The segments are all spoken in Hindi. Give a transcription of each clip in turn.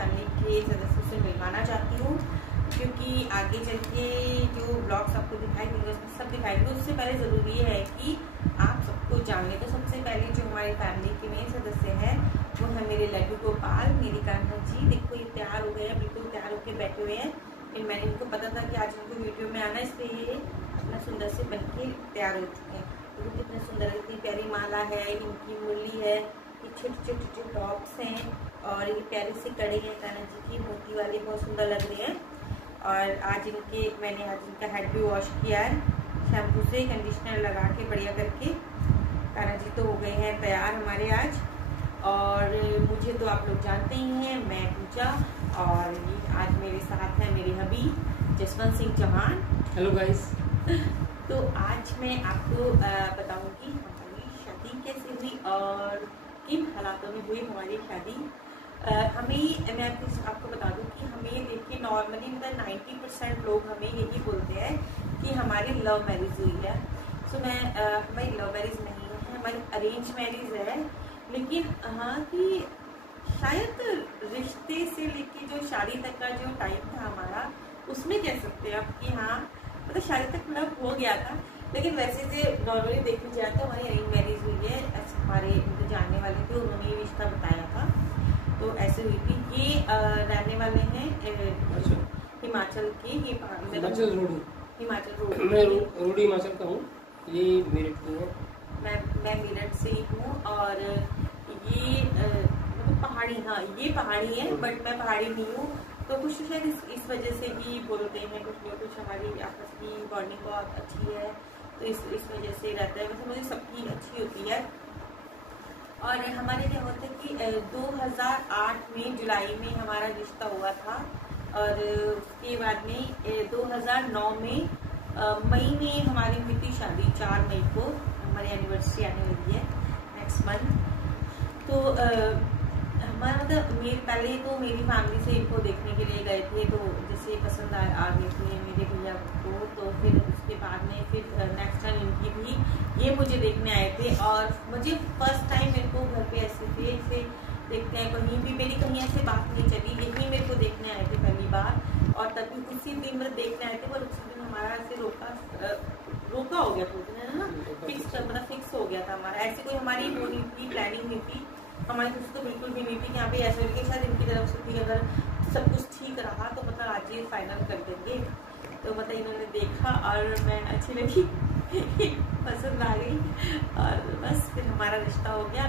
फैमिली के सदस्यों से मिलवाना चाहती हूँ, क्योंकि आगे चल के जो ब्लॉग्स आपको दिखाई देंगे उसमें सब दिखाई देंगे। उससे पहले ज़रूरी है कि आप सबको जान लें। तो सबसे पहले जो हमारी फैमिली के मेन सदस्य हैं वो है मेरे लड्डू गोपाल, मेरी कान्हा जी। देखो ये तैयार हो गए हैं, बिल्कुल तैयार होकर बैठे हुए हैं। मैंने इनको पता था कि आज इनको वीडियो में आना, इसलिए ये अपना सुंदर से बन के तैयार हो चुके हैं। तो कितने सुंदर, इतनी प्यारी माला है, इनकी मुरली है, ये छोटे छोटे टॉप्स हैं और ये प्यारी सी कड़ी है कान्हा जी की, मोती वाली, बहुत सुंदर लग रही है। और आज मैंने आज इनका हेड भी वॉश किया है शैम्पू से, कंडीशनर लगा के बढ़िया करके। कान्हा जी तो हो गए हैं तैयार हमारे आज। और मुझे तो आप लोग जानते ही हैं, मैं पूजा, और ये आज मेरे साथ है मेरे hubby Jaswant Singh Chauhan. Hello guys. तो आज मैं आपको बताऊंगी हमारी शादी कैसे हुई और किन हालातों में हुई हमारी शादी। मैं आपको बता दूं कि हमें देख के नॉर्मली मतलब 90% लोग हमें यही बोलते हैं कि हमारी लव मैरिज हुई है। सो हमारी लव मैरिज नहीं है, हमारी अरेंज मैरिज है। लेकिन हाँ कि शायद रिश्ते से लेके जो शादी तक का जो टाइम था हमारा, उसमें कह सकते हैं आप कि हाँ मतलब शादी तक मतलब हो गया था। लेकिन वैसे से नॉर्मली देखने जाए तो हमारी अरेंज मैरिज हुई है। ऐसे हमारे जो जानने वाले थे उन्होंने ये रिश्ता बताया था, तो ऐसे हुई थी। ये रहने वाले हैं हिमाचल के, हिमाचल रोड, हिमाचल रोड, मैं रोड हिमाचल का हूँ। ये मेरठ की है, मैं मेरठ से ही हूँ। और ये मतलब पहाड़ी, हाँ ये पहाड़ी है बट मैं पहाड़ी नहीं हूँ। तो कुछ शायद इस वजह से भी बोलते हैं कुछ लोग, कुछ हमारी आपस की बॉन्डिंग बहुत अच्छी है तो इस वजह से रहता है। वैसे मुझे सबकी अच्छी होती है। और हमारे क्या होता है कि 2008 में जुलाई में हमारा रिश्ता हुआ था, और उसके बाद में 2009 में मई में हमारी हुई थी शादी। 4 मई को हमारी एनिवर्सरी आने वाली है नेक्स्ट मंथ। तो हमारा मतलब पहले तो मेरी फैमिली से इनको देखने के लिए गए थे, तो जैसे पसंद आ गए थे मेरे भैया को। तो फिर उसके बाद में फिर नेक्स्ट टाइम इनकी भी ये मुझे देखने आए थे। और मुझे फर्स्ट टाइम मेरे को घर पे ऐसे देखते हैं, कहीं भी मेरी कहीं ऐसे बात नहीं चली, यही मेरे को देखने आए थे पहली बार। और तभी उसी दिन मतलब देखने आए थे, पर उसी दिन हमारा ऐसे रोका हो गया था ना, फिक्स हो गया था हमारा। ऐसे कोई हमारी वो नहीं थी, प्लानिंग नहीं थी हमारी तरफ से, तो बिल्कुल भी नहीं थी कि यहाँ पे ऐसे लगे शायद इनकी तरफ से थी। अगर सब कुछ ठीक रहा तो मतलब आज ये फाइनल कर देंगे। तो मतलब इन्होंने देखा और मैं अच्छी लगी पसंद आ गई, और बस फिर हमारा रिश्ता हो गया।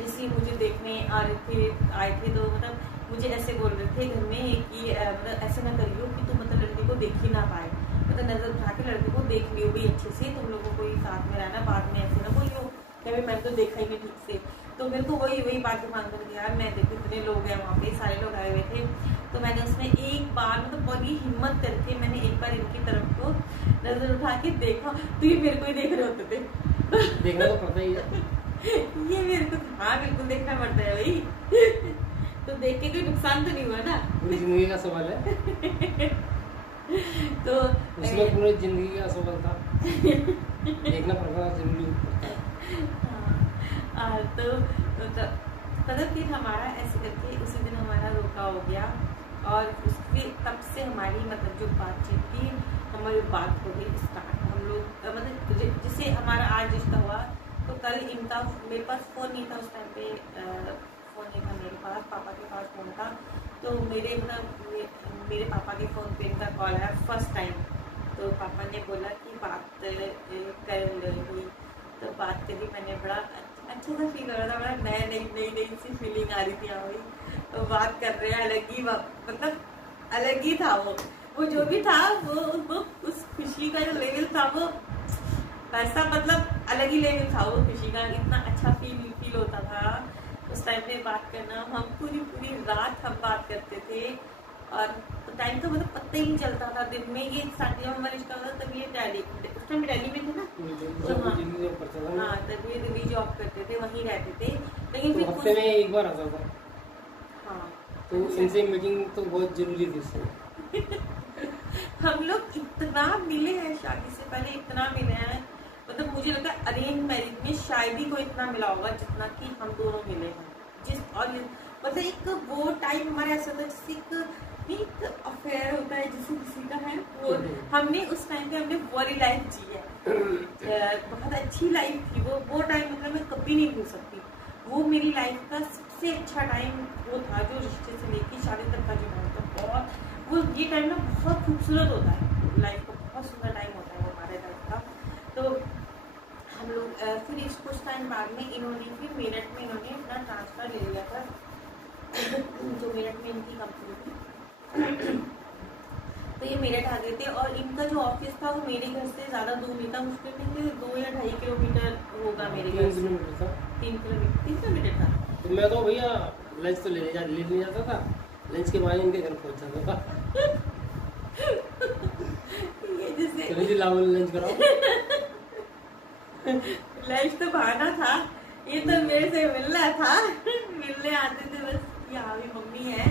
इसलिए मुझे देखने और फिर आए थे, तो मतलब मुझे ऐसे बोल रहे थे घर में कि मतलब ऐसे ना करियो कि तुम मतलब लड़के को देख ही ना पाए, मतलब नजर उठा के लड़के को देख लियो भी अच्छे से, तुम लोगों को ही साथ में रहना, बाद में ऐसे ना बोलियो क्या मैंने तो देखा ही नहीं ठीक से। तो मेरे को वही बात दिमाग में लगी, यार मैं देखो इतने लोग हैं वहाँ पे, सारे लोग आए हुए थे। तो मैंने उसमें एक बार मतलब बड़ी हिम्मत करके मैंने एक बार इनकी तरफ को नजर उठा के देखा, तो ये मेरे को ही देख रहे होते थे। देखना तो पड़ता ही है। ये मेरे को हाँ बिल्कुल देखना पड़ता है भाई। तो देख के कोई नुकसान तो नहीं हुआ ना, पूरी जिंदगी का सवाल है। तो उसमें पूरी जिंदगी का सवाल था, देखना पड़ता जरूरी। तो मतलब फिर हमारा ऐसे करके उसी दिन हमारा रोका हो गया। और उसके तब से हमारी मतलब जो बातचीत थी, हमारी बात हो गई स्टार्ट। हम लोग मतलब जिससे हमारा आज रिश्ता हुआ, तो कल इनका मेरे पास फ़ोन नहीं था उस टाइम पे, फ़ोन नहीं था मेरे पास, पापा के पास फ़ोन था। तो मेरे पापा के फ़ोन पे इनका कॉल आया फर्स्ट टाइम। तो पापा ने बोला कि बात कर ली, तो बात करी मैंने, बड़ा अच्छा सा फील हो रहा था, बड़ा नई सी फीलिंग आ रही थी। हाँ भाई तो बात कर रहे हैं, मतलब अलग ही था वो जो भी था वो उस खुशी का जो लेवल था वो वैसा मतलब अलग ही लेवल था वो खुशी का। इतना अच्छा फील होता था उस टाइम पे बात करना। हम पूरी रात हम बात करते थे, और टाइम तो मतलब पता ही नहीं चलता था। दिन में ये शादी में हमारा रिश्ता होता तब ये उस टाइम दिल्ली में थे ना, हाँ तब ये दिल्ली जॉब करते थे, वहीं रहते थे। लेकिन फिर हफ्ते में एक बार आता था। हाँ तो इनसे मीटिंग तो बहुत जरूरी थी उससे। हम लोग इतना मिले हैं शादी से पहले, इतना मिले हैं, मतलब मुझे लगता है अरेंज मैरिज में शायद ही कोई इतना मिला होगा जितना कि हम दोनों मिले हैं। और मतलब एक वो टाइम हमारा ऐसा था जैसे एक अफेयर होता है जिसे किसी का है, वो हमने उस टाइम पे हमने वाली लाइफ जी है। बहुत अच्छी लाइफ थी वो टाइम, मतलब मैं कभी नहीं भूल सकती। वो मेरी लाइफ का सबसे अच्छा टाइम वो था, जो रिश्ते से लेकर शादी तक का जो टाइम था। बहुत वो ये टाइम ना बहुत खूबसूरत होता है, लाइफ का बहुत सुंदर टाइम होता है वो हमारे लाइफ का। तो हम लोग फिर इस कुछ टाइम बाद में इन्होंने फिर मेरठ में इन्होंने अपना ट्रांसफर ले लिया था, जो मेरठ में इनकी कंपनी थी। तो ये मेरठ आ गए थे, और इनका जो ऑफिस था वो मेरे घर से ज्यादा दूर नहीं था, मुश्किल नहीं 2 या 2.5 किलोमीटर होगा मेरे घर से। 3 किलोमीटर था। तो मैं तो भैया लंच तो ले जाता था, लंच के बाद इनके घर पहुंच जाता था। ये जैसे चलो जी लाओ लंच कराओ। लंच तो बहाना था, ये तो मेरे से मिलना था। मिलने आते थे बस, यहाँ भी मम्मी है,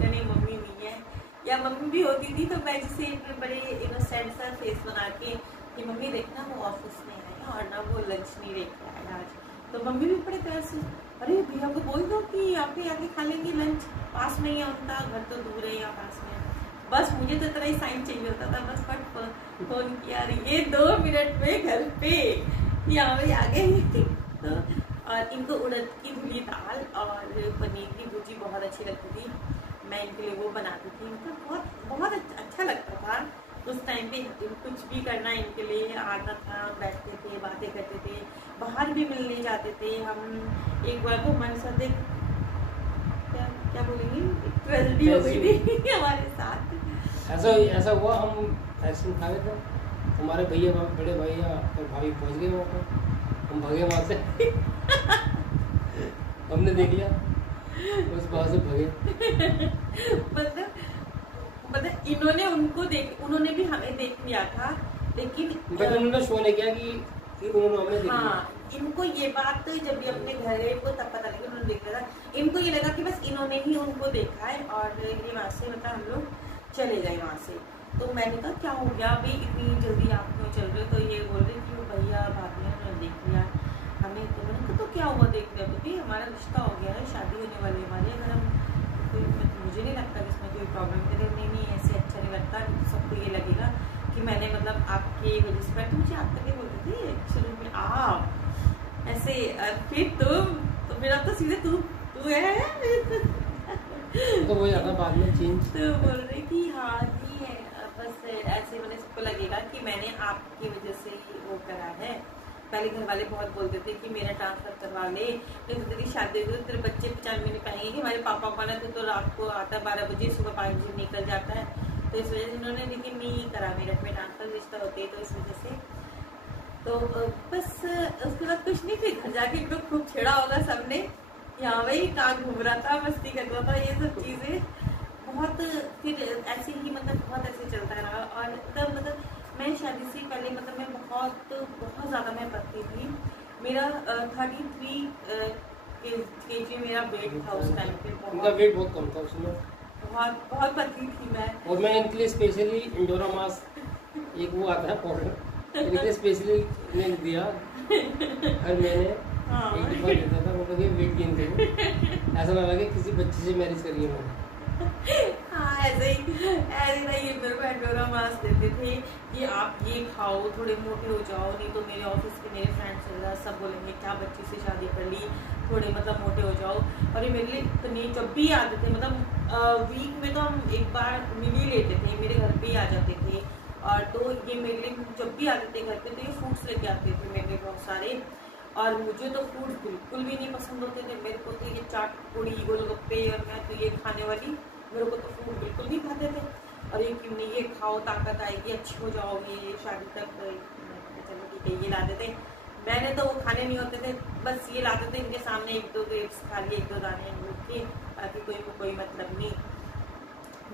नहीं मम्मी नहीं है, या मम्मी भी होती थी तो मैं जैसे बड़े इनोसेंट सा फेस बना के कि मम्मी देखना वो ऑफिस में है और ना वो लंच नहीं लेके आया आज। तो मम्मी भी बड़े प्यार से, अरे भैया को बोल दो कि आप ही आके खा लेंगे लंच, पास में ही है उनका घर, तो दूर है या पास में। बस मुझे तो इतना ही साइन चाहिए होता था, बस फट फोन किया, ये 2 मिनट में घर पे यहाँ पे आ गए। तो और इनको उड़द की धुली दाल और पनीर की भुजी बहुत अच्छी लगती थी, मैं इनके लिए वो बनाती थी। मतलब बहुत अच्छा लगता था उस टाइम पे, कुछ भी करना इनके लिए आता था, बैठते थे, बातें करते थे, बाहर भी मिलने जाते थे हम। एक बार तो हमारे साथ एक क्या बोलेंगे ट्रेजेडी हो गई थी हमारे साथ। ऐसा हुआ, हम आइसक्रीम खा रहे थे, हमारे भैया बड़े भैया और भाभी पहुंच गए वहाँ पर, हम भागे वहाँ से। हमने देख लिया, उस बाहर से भागे। मतलब इन्होंने उन्होंने भी हमें देख लिया था, लेकिन उन्होंने शो नहीं किया कि उन्होंने हमें देख लिया। इनको ये बात जब भी अपने घर गए को तब पता लगा उन्होंने देख लिया था। इनको ये लगा कि बस इन्होंने ही उनको देखा है, और ये वहाँ से मतलब हम लोग चले गए वहाँ से। तो मैंने कहा क्या हो गया अभी इतनी जल्दी आप क्यों चल रहे हो? तो ये बोल रहे कि वो भैया भाभी ने उन्होंने देख लिया हमें। तो मैंने कहा तो क्या हुआ देख लिया? तो भी हमारा रिश्ता हो गया है, शादी होने वाली हमारी, अगर हम तो मुझे नहीं लगता कि इसमें कोई प्रॉब्लम है। नहीं ऐसे अच्छा नहीं लगता, सबको ये लगेगा कि मैंने मतलब आपके वजह से, मैं मुझे आप करके बोलते थे शुरू में आप ऐसे, फिर तुम, तो फिर अब तो सीधे तू है। तो वो ज्यादा बाद में चेंज तो बोल रहे कि हाँ जी है, बस ऐसे मैंने सबको लगेगा कि मैंने आपकी वजह से ही वो करा है। पहले घर वाले बहुत बोलते थे कि मेरा ट्रांसफर करवा ले, नहीं तो तेरी शादी हो तेरे बच्चे पहचान में नहीं पाएंगे कि हमारे पापा वाला तो रात को आता है 12 बजे, सुबह 5 बजे निकल जाता है। तो इस वजह से उन्होंने लेकिन नहीं करा मेरठ में ट्रांसफर, रिश्ता होते तो इस वजह से। तो बस उसके बाद कुछ नहीं, फिर घर जाके एक लोग खूब छेड़ा होगा सबने, यहाँ वही कहाँ घूम रहा था, मस्ती कर रहा था, ये सब चीज़ें बहुत फिर ऐसे ही मतलब बहुत ऐसे चलता रहा। और तब मतलब मैं शादी से पहले मतलब मैं बहुत ज़्यादा मैं पतली थी, मेरा 33 kg मेरा वेट था उस टाइम पे। उनका वेट बहुत कम था उसमें, बहुत पतली थी मैं। और मैं इनके लिए स्पेशली इंडोरा मास्क एक वो आता है पाउडर, इनके लिए स्पेशली मैंने दिया, हर महीने एक दफा देता था, मतलब ये वेट गेन करूँ, ऐसा लगा कि किसी बच्चे से मैरिज करी है मैंने। हाँ ऐसे ही मेरे को इंडोरा मास्क देते थे कि आप ये खाओ थोड़े मोटे हो जाओ, नहीं तो मेरे ऑफिस के मेरे फ्रेंड्स वगैरह सब बोलेंगे क्या बच्ची से शादी कर ली, थोड़े मतलब मोटे हो जाओ। और ये मेरे लिए इतने जब भी आते थे, मतलब वीक में तो हम एक बार मिल ही लेते थे, मेरे घर पे ही आ जाते थे। और तो ये मेरे लिए जब भी आते थे घर पे तो ये फ्रूट्स लेके आते थे मेरे लिए बहुत सारे, और मुझे तो फ्रूट्स बिल्कुल भी नहीं पसंद होते थे। मेरे को तो ये चाट पूड़ी गोलगप्पे और मैं तो ये खाने वाली, मेरे को तो फ्रूट बिल्कुल नहीं खाते थे। और ये क्यों नहीं, ये खाओ ताकत आएगी, अच्छी हो जाओगी शादी तक। चलो ठीक है, ये लाते थे, मैंने तो वो खाने नहीं होते थे, बस ये लाते थे इनके सामने 1-2 ग्रेप्स खा लिए, 1-2 दाने अंगूर के, बाकी कोई मतलब नहीं।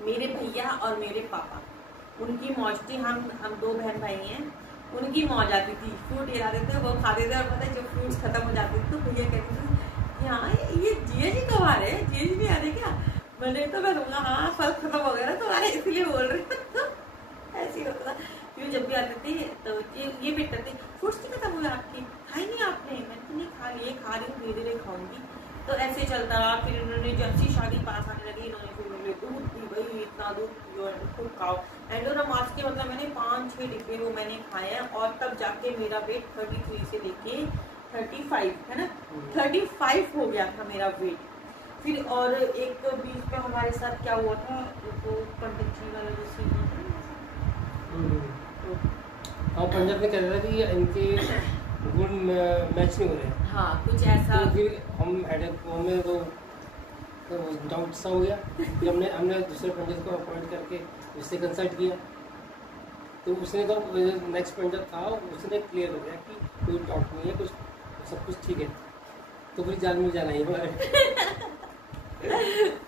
मेरे भैया और मेरे पापा उनकी मौज थी, हम 2 बहन भाई हैं, उनकी मौज आती थी, फ्रूट ये लाते थे वो खाते थे। और पता है जब फ्रूट्स खत्म हो जाते थे तो भैया कहते थे हाँ ये जिया जी कब आ रहे हैं, जिया जी नहीं आ रहे क्या? मैंने तो मैं दूंगा हाँ फल खत्म हो गया ना तुम्हारे, इसलिए बोल रहे तो ऐसे ही होता था। क्यों जब भी आते थे तो ये बेटा थे फ्रूट्स नहीं खत्म हुए आपकी, खाई नहीं आपने? मैं तो नहीं खा लिए, खा रही हूँ, धीरे धीरे खाऊंगी। तो ऐसे चलता रहा। फिर उन्होंने जैसी शादी पास आने लगी, इन्होंने फिर मुझे दूध दी, भाई इतना दूध खूब खाओ। एंडोरा मास के मतलब मैंने 5-6 डिब्बे वो मैंने खाए हैं, और तब जाके मेरा वेट 33 से लेके 35 है ना, 35 हो गया था मेरा वेट। फिर और एक बीच में हमारे साथ क्या हुआ था, तो पंडित जी वाला जो सीन हाँ, पंजाब में कहता था कि इनके गुण मैच नहीं हो रहे। हाँ, कुछ ऐसा। तो फिर हमें तो डाउट सा हो गया कि हमने दूसरे पंडित को अपॉइंट करके उससे कंसल्ट किया। तो उसने तो नेक्स्ट पंडित था, उसने क्लियर हो गया कि कोई डाउट नहीं है, कुछ सब कुछ ठीक है। तो फिर जाल में जाना ही पड़ा।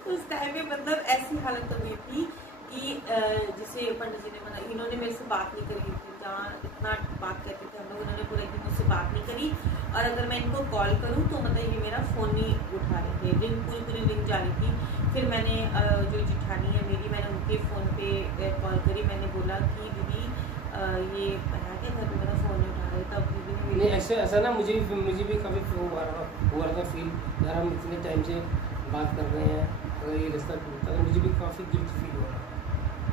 उस टाइम में मतलब ऐसी हालत हो गई थी कि जिसे पंडित जी ने मना, इन्होंने मेरे से बात नहीं करी थी, जहाँ इतना बात कहते थे हम लोग, इन्होंने पूरे दिन मुझसे बात नहीं करी। और अगर मैं इनको कॉल करूँ तो मतलब ये मेरा फ़ोन नहीं उठा रहे थे, रिंग पूरी रिंग जा रही थी। फिर मैंने जो जिठानी है मेरी, मैंने उनके फ़ोन पे कॉल करी। मैंने बोला कि दीदी ये है क्या घर पे, मेरा फ़ोन नहीं उठा रहे। तब दीदी ने ऐसा ना मुझे भी काफ़ी हुआ था फील, यार हम इतने टाइम से बात कर रहे हैं, अगर ये रिश्ता टूटता तो मुझे भी काफ़ी गिल्ट फील हो रहा था।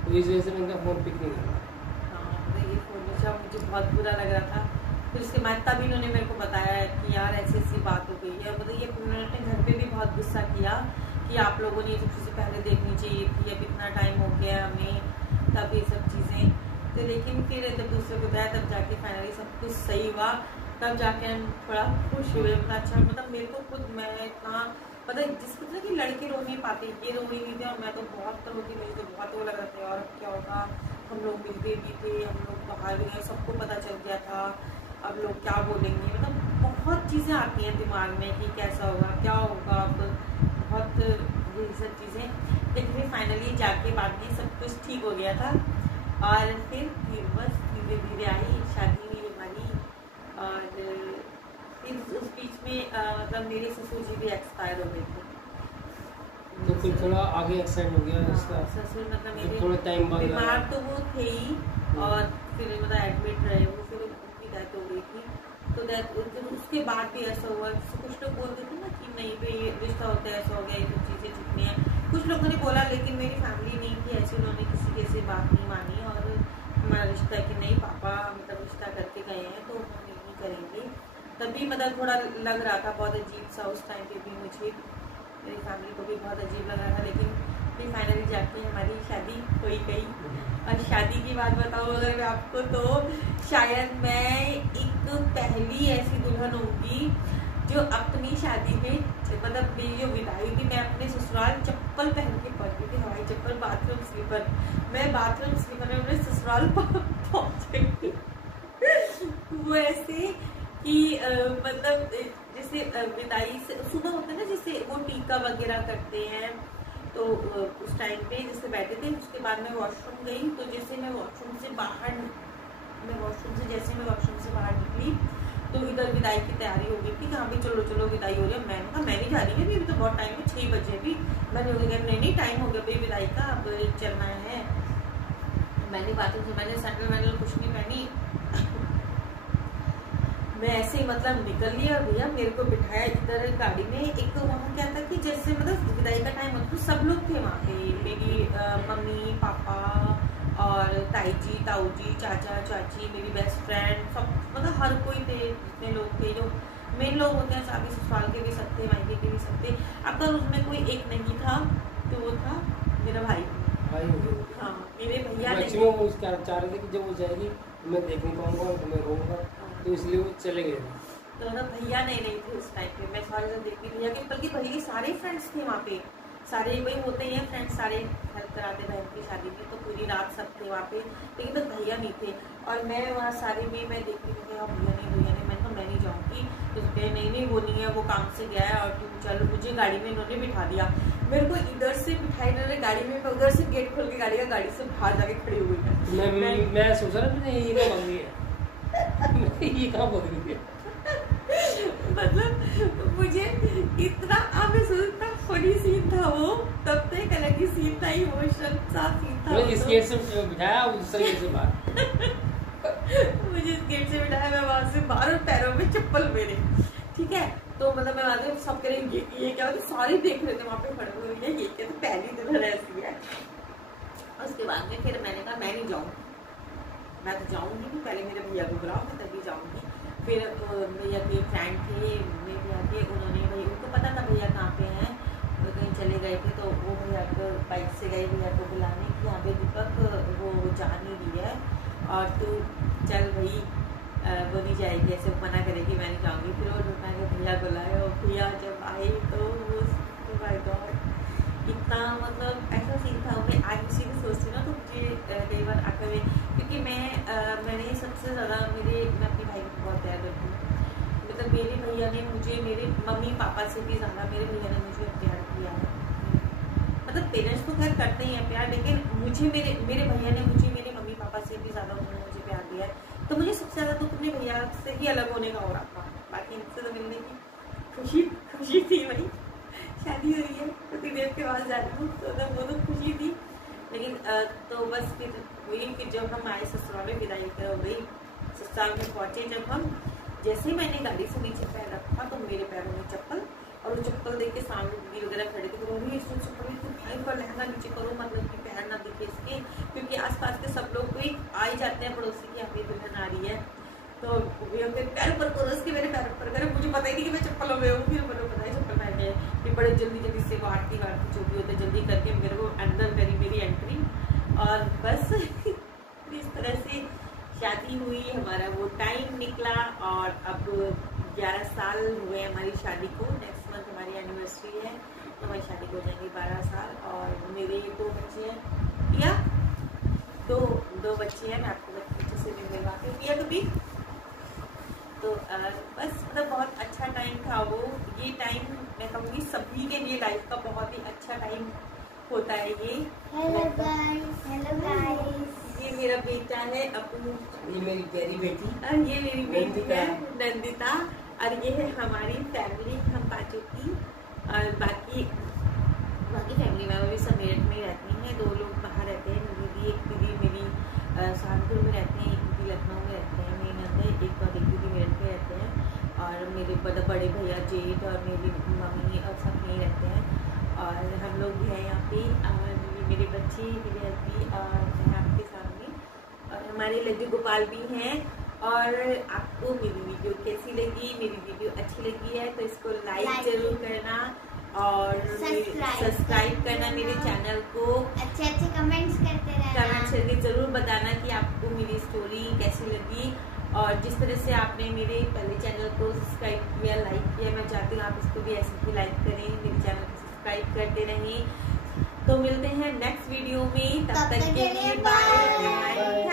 तो इस वजह से मैं इनका फ़ोन पिक नहीं कर रहा। हाँ, तो ये फ़ोन मुझे बहुत बुरा लग रहा था। फिर उसके बाद तभी इन्होंने मेरे को बताया कि यार ऐसी बात हो गई है। मतलब ये उन्होंने घर पे भी बहुत गुस्सा किया कि आप लोगों ने ये सब चीज़ें पहले देखनी चाहिए थी, अब इतना टाइम हो गया हमें, तब ये सब चीज़ें। तो लेकिन फिर जब दूसरे को बताया तब जाके फाइनली सब कुछ सही हुआ। तब जाके हम थोड़ा खुश हुए। मतलब अच्छा, मतलब मेरे को खुद, मैं इतना मतलब जिसकी तरह कि लड़के रो नहीं पाते, ये रो नहीं थे, और मैं तो बहुत रोती, मुझे तो बहुत वो लग रहा था और क्या होगा। हम लोग मिलते भी थे, हम लोग बाहर भी गए, सबको पता चल गया था, अब लोग क्या बोलेंगे। मतलब बहुत चीज़ें आती हैं दिमाग में कि कैसा होगा, क्या होगा, अब बहुत ये सब चीज़ें। लेकिन फिर फाइनली जाके बाद में सब कुछ ठीक हो गया था। और फिर बस धीरे धीरे आई शादी हुई हमारी। और फिर उस बीच में मतलब मेरे ससुर जी भी एक्सपायर हो गए थे। तो फिर थोड़ा आगे एक्सटेंड हो गया इसका। ससुर मतलब मेरे थोड़ा टाइम बाद बीमार तो वो थे ही, और फिर मतलब एडमिट रहे वो, फिर उनकी डेथ हो गई थी। तो डेथ उसके बाद भी ऐसा हुआ, कुछ लोग बोलते थे ना कि नहीं भाई ये रिश्ता होता है, ऐसा हो गया, ये सब चीज़ें जितनी हैं। कुछ लोगों ने बोला, लेकिन मेरी फैमिली नहीं थी ऐसे, उन्होंने किसी के से बात नहीं मानी। और हमारा रिश्ता कि नहीं, पापा मतलब रिश्ता करके गए हैं तो हम नहीं करेंगे। तभी मतलब थोड़ा लग रहा था बहुत अजीब सा उस टाइम पे भी मुझे, मेरी फैमिली को भी बहुत अजीब लग रहा था। लेकिन फिर फाइनली जाके हमारी शादी हो गई। और शादी की बात बताऊँ अगर मैं आपको, तो शायद मैं एक पहली ऐसी दुल्हन होंगी जो अपनी शादी में, मतलब मेरी जो विदाई थी, मैं अपने ससुराल चप्पल पहन के पहुंची थी, हवाई चप्पल, बाथरूम स्लीपर। मैं बाथरूम स्लीपर में अपने ससुराल पहुंच गई थी। वो ऐसे कि मतलब जैसे विदाई से सुबह होता है ना, जैसे वो टीका वगैरह करते हैं, तो उस टाइम पे जैसे बैठे थे। उसके बाद मैं वॉशरूम गई, तो जैसे मैं वॉशरूम से बाहर निकली तो इधर विदाई की तैयारी हो गई थी कि हाँ भाई चलो चलो विदाई हो रही है। मैंने कहा मैं नहीं जा रही है, अभी तो बहुत टाइम है, 6 बजे भी। मैंने कहा नहीं टाइम हो गया भाई विदाई का, अब चलना है। मैंने सैंडल वैंडल कुछ नहीं पहनी, मैं ऐसे ही मतलब निकल लिया। भैया मेरे को बिठाया इधर गाड़ी में। एक तो वहाँ क्या था कि जैसे मतलब विदाई का टाइम होता, तो सब लोग थे वहाँ पे, मेरी मम्मी पापा और ताई जी ताऊ जी चाचा चाची, मेरी बेस्ट फ्रेंड, सब मतलब हर कोई थे, जितने लोग थे जो मेन लोग होते हैं, साथ ही ससुराल के भी सकते, मायके के भी सकते। अब तो उसमें कोई एक नहीं था, तो वो था मेरा भाई। हाँ, मेरे भैया ने चाह रहे थे कि जब वो जाएगी मैं देख नहीं पाऊंगा और मैं रोऊंगा, तो इसलिए वो चले गए। तो ना भैया नहीं थे उस टाइम पे, मैं सारे जन देखती भैया के, बल्कि भैया के सारे फ्रेंड्स थे वहाँ पे, सारे वही होते हैं फ्रेंड्स, सारे हेल्प कराते बहन की शादी में, तो पूरी रात सब थे वहाँ पे। लेकिन बस भैया नहीं थे, और मैं वहाँ सारे में मैं देखती थी भैया नहीं, मैंने कहा मैं नहीं जाऊँगी। तो कहे नहीं वो नहीं है, वो काम से गया है, और तुम चलो। मुझे गाड़ी में इन्होंने बिठा दिया, मेरे को इधर से बिठाई इन्होंने गाड़ी में, मैं उधर से गेट खोल के गाड़ी से बाहर जाके खड़ी हुई है। मैं सोच रहा था ये क्या बन गई है, ये कहाँ बन गई है। मतलब मुझे इतना इतना फनी सीन था वो, तब तो एक अलग ही सीन था, इमोशन सा सीन था। इस गेट से बिठाया, दूसरे गेट से बाहर। मुझे इस गेट से बिठाया, मैं वहां से बाहर, और पैरों में चप्पल मेरे, ठीक है। तो मतलब मैं वहां सब कह रहे ये क्या होता, सारे देख रहे थे वहां पे खड़े हुए, ये क्या तो पहली दुल्हन ऐसी है। उसके बाद में फिर मैंने कहा मैं नहीं जाऊँगी, मैं तो जाऊँगी नहीं, पहले मेरे भैया को बुलाओ मैं तभी जाऊँगी। फिर भैया के फ्रेंड थे मेरे भैया के, उन्होंने भाई उनको पता था भैया कहाँ पे हैं, वो कहीं चले गए थे, तो वो भैया को बाइक से गए भैया को बुलाने कि यहाँ पे दीपक वो जा नहीं रही है और तू चल भाई, वो नहीं जाएगी, ऐसे मना करेगी मैं नहीं जाऊँगी। फिर वो मैंने भैया को लाया और भैया जब आए तो माय गॉड इतना मतलब ऐसा सीन था। मैं आज उसी में सोचती हूँ ना तो मुझे कई बार आकर में, क्योंकि मैंने सबसे ज़्यादा मैं अपने भाई को बहुत प्यार करती हूँ। मतलब मेरे भैया ने मुझे मेरे मम्मी पापा से भी ज़्यादा मेरे भैया ने मुझे प्यार किया है। मतलब पेरेंट्स तो खैर करते ही हैं प्यार, लेकिन मुझे मेरे भैया ने मुझे मेरे मम्मी पापा से भी ज़्यादा उन्होंने मुझे प्यार दिया है। तो मुझे सबसे ज़्यादा दुख अपने भैया से ही अलग होने का हो रहा था, बाकी इनसे तो मिलने की खुशी थी। वही शादी हो रही है उतनी देर के बाद जा रही हूँ, तो वो तो खुशी थी। लेकिन तो बस फिर जब हम आए ससुराल में, विदाई हो गई, ससुराल में पहुँचे जब हम, जैसे ही मैंने गाड़ी से नीचे पैर रखा तो मेरे पैरों में चप्पल, और वो चप्पल देख के सामने दीदी वगैरह खड़े थे, तो भी इसको चप्पल तो भाई पर लहंगा नीचे करो, मतलब कि पैर ना दिखे इसके, क्योंकि आसपास के सब लोग कोई आ ही जाते हैं पड़ोसी की यहाँ पे दुल्हन आ रही है, तो पैर पर करो उसके, मेरे पैर पर करे, मुझे पता ही नहीं कि मैं चप्पल में हूँ। फिर मेरे पता है चप्पल पहन गए, फिर बड़े जल्दी से वो आरती वारती जो भी होते जल्दी करके मेरे को अंदर करी मेरी एंट्री, और बस इस तरह से शादी हुई, हमारा वो टाइम निकला। और अब 11 साल हुए हमारी शादी को, नेक्स्ट मंथ हमारी एनिवर्सरी है, तो हमारी शादी को हो जाएंगे 12 साल। और मेरे 2 बच्चे हैं, या दो बच्चे हैं, मैं आपको बच्चे से भी मिलवा के पिया कभी। तो बस मतलब बहुत अच्छा टाइम था वो। ये टाइम मैं कहूँगी सभी के लिए लाइफ का बहुत ही अच्छा टाइम होता है ये। हेलो गाइस, ये मेरा बेटा है अपू, ये मेरी प्यारी बेटी, और ये मेरी बेटी है नंदिता, और ये है हमारी फैमिली, हम पांचों की। और बाकी फैमिली में भी सब मेरठ में रहती हैं, 2 लोग बाहर रहते हैं, एक दीदी मेरी सहारनपुर में रहते हैं, एक दीदी लखनऊ में रहते हैं, मेरी नंद एक और एक दीदी मेरठ में रहते हैं, और मेरे बड़े भैया जेठ और मेरी मम्मी और सब यहीं रहते हैं। और हम लोग भी हैं यहाँ पे, और मेरे बच्चे, मेरे हस्बैंड और मैं आपके सामने, और हमारे लड्डू गोपाल भी हैं। और आपको मेरी वीडियो कैसी लगी, मेरी वीडियो अच्छी लगी है तो इसको लाइक जरूर करना और सब्सक्राइब करना मेरे चैनल को, अच्छे कमेंट्स करके जरूर बताना कि आपको मेरी स्टोरी कैसी लगी। और जिस तरह से आपने मेरे पहले चैनल को सब्सक्राइब किया, लाइक किया, मैं चाहती हूँ आप इसको भी ऐसे ही लाइक करें, मेरे चैनल को सब्सक्राइब करते रहें। तो मिलते हैं नेक्स्ट वीडियो में, तब तक के लिए बाय।